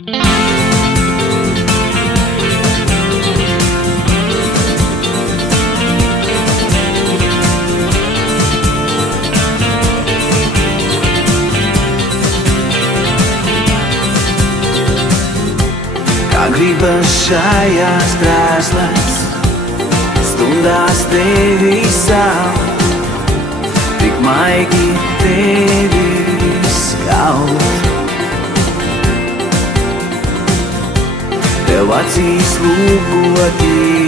Kā gribas šajās krēslēs, stundās tevi saukt, tik maigi tevi skaut. Tev acīs lūkoties,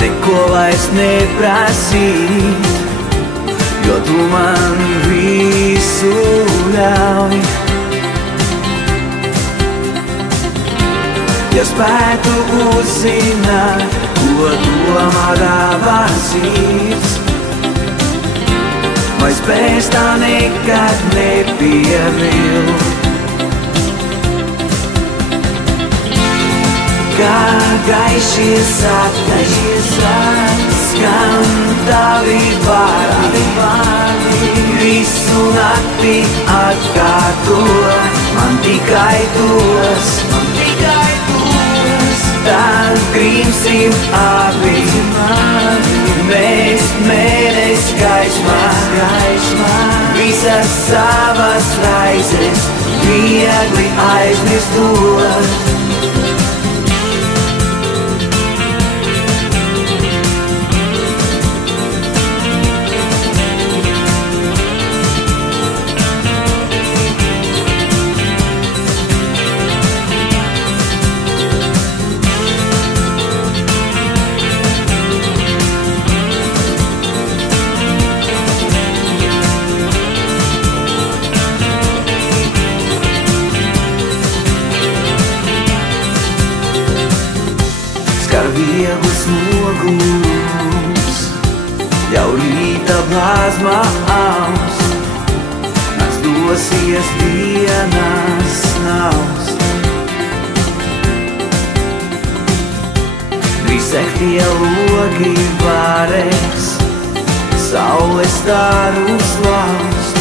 neko vairs neprasīt, jo tu man visu ļauj. Ja spētu uzzināt, ko domā tavas sirds, vai spēs tā nekad nepievilt. Kā gaišie sapņi skan tavi vārdi, visu nakti atkārto, man tikai tos. Tad grimsim abi, mēs mēnesi gaismā, visas savas raizes viegli aizmirstot. Skar viegls nogurums, jau rīta blāzma aus, nāc dosies dienas naust. Visektie logi varēs saules starus laust,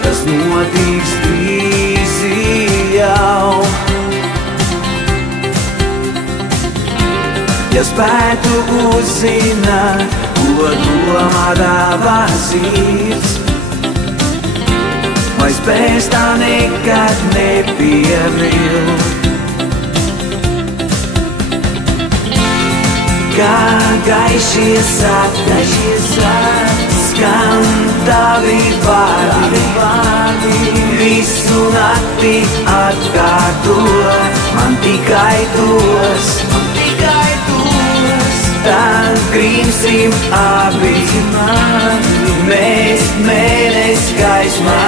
tas notiks drīz jau. Ja spētu uzzināt, ko domā tavas sirds, vai spēs tā nekad nepievilt. Kā gaišie sapņi skan tavi vārdi, visu nakti atkārto, man tikai tos. Tad grimsim abi, mēs mēnesi gaismā,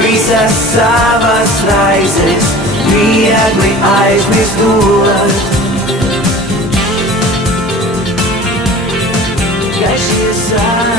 visas savas raizes viegli aizmirstot. Gaišie sapņi